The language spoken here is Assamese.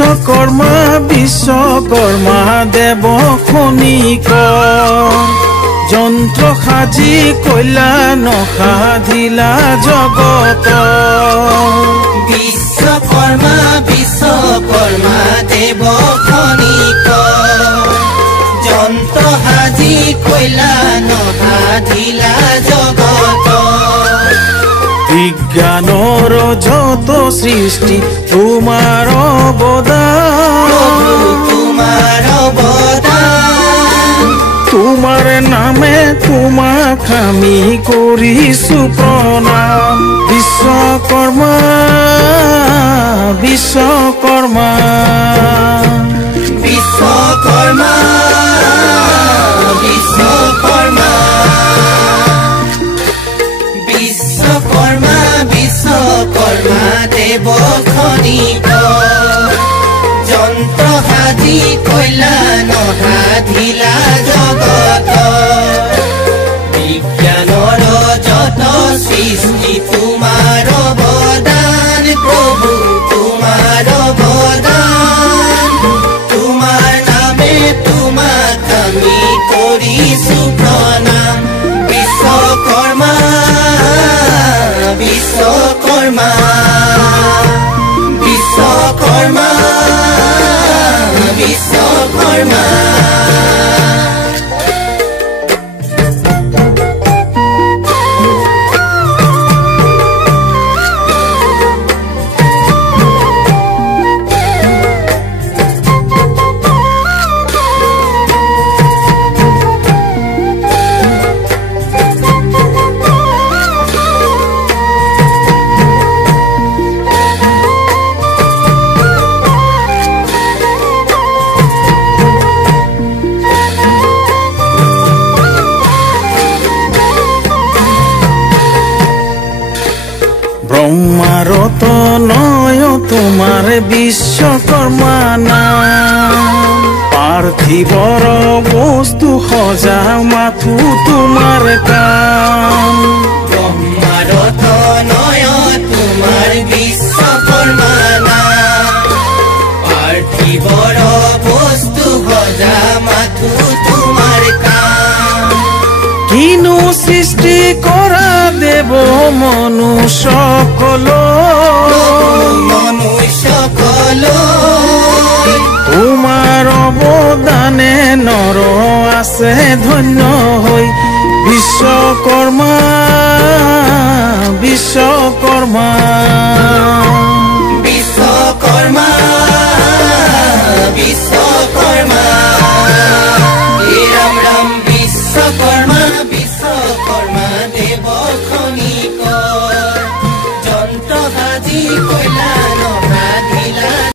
বিশ্বকৰ্মা বিশ্বকৰ্মা দেৱ খনিক যন্ত্ৰ সাজি কইলা নসাধিলা জগত বিশ্বকৰ্মা বিশ্বকৰ্মা দেৱ খনিক যন্ত্ৰ সাজি কইলা নসাধিলা জগত বিজ্ঞানৰ যত সৃষ্টি তোমাৰ অৱদান তোমাৰ অৱদান তোমাৰ নামে তোমাক আমি কৰিছো প্ৰণাম বিশ্বকৰ্মা বিশ্বকৰ্মা বিশ্বকৰ্মা বিশ্বকৰ্মা বিশ্বকৰ্মা বিশ্বকৰ্মা দেৱ খনিক যন্ত্ৰ সাজি কইলা নসাধিলা জগত বিজ্ঞানৰ যত সৃষ্টি তোমাৰ অৱদান প্ৰভু তোমাৰ অৱদান তোমাৰ নামে তোমাক আমি কৰিছো প্ৰণাম বিশ্বকৰ্মা বিশ্বকৰ্মা বিশ্বকৰ্মা বিশ্বকৰ্মা ব্ৰহ্মাৰত নয় তোমাৰ বিশ্বকৰ্মা নাম পাৰ্থিৱৰ বস্তু সজা মাথো তোমাৰ কাম ব্ৰহ্মাৰত নয় তোমাৰ বিশ্বকৰ্মা নাম পাৰ্থিৱৰ বস্তু সজা মাথো তোমাৰ কাম কিনো সৃষ্টি কৰা দেৱ মনুষ্যসকল তোমাৰ অৱদানে নৰ আছে ধন্য হৈ বিশ্বকৰ্মা বিশ্বকৰ্মা বিশ্বকৰ্মা বিশ্ব